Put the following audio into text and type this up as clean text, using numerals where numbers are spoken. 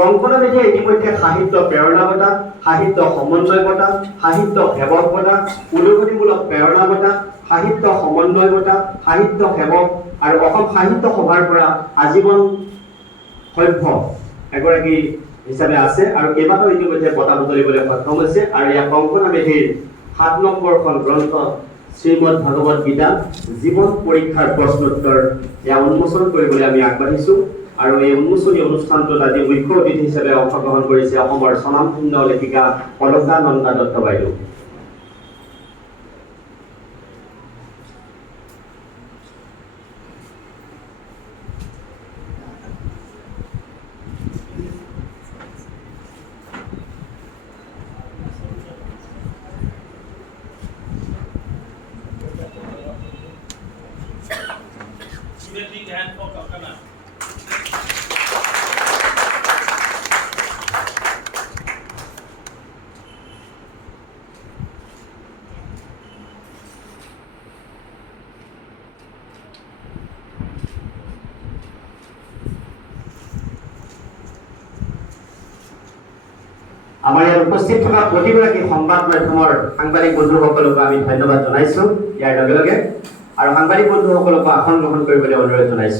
কংকনা মেধিয়ে ইতিমধ্যে সাহিত্য প্ৰেৰণা বঁটা, সাহিত্য সমন্বয় বঁটা, সাহিত্য সেৱক বঁটা, উদগনিমূলক প্ৰেৰণা বঁটা, সাহিত্য সমন্বয় বঁটা, সাহিত্য সেৱক আৰু অসম সাহিত্য সভাৰ পৰা আজীৱন সভ্য এগৰাকী হিচাপে আছে আৰু কেইবাটাও ইতিমধ্যে বঁটা বুটলিবলৈ সক্ষম হৈছে। আৰু ইয়াৰ কংকনা মেধিৰ ৭ নম্বৰখন গ্ৰন্থ শ্ৰীমদ ভাগৱত গীতা জীৱন পৰীক্ষাৰ প্ৰশ্নোত্তৰ এয়া উন্মোচন কৰিবলৈ আমি আগবাঢ়িছোঁ। আৰু এই উন্মোচনী অনুষ্ঠানটোত আজি মুখ্য অতিথি হিচাপে অংশগ্ৰহণ কৰিছে অসমৰ স্বনামধন্য লেখিকা অলকা নন্দা দত্ত বাইদেউ। আমাৰ ইয়াত উপস্থিত থকা প্ৰতিগৰাকী সংবাদ মাধ্যমৰ সাংবাদিক বন্ধুসকলকো আমি ধন্যবাদ জনাইছোঁ ইয়াৰ লগে লগে, আৰু সাংবাদিক বন্ধুসকলকো আসন গ্ৰহণ কৰিবলৈ অনুৰোধ জনাইছোঁ।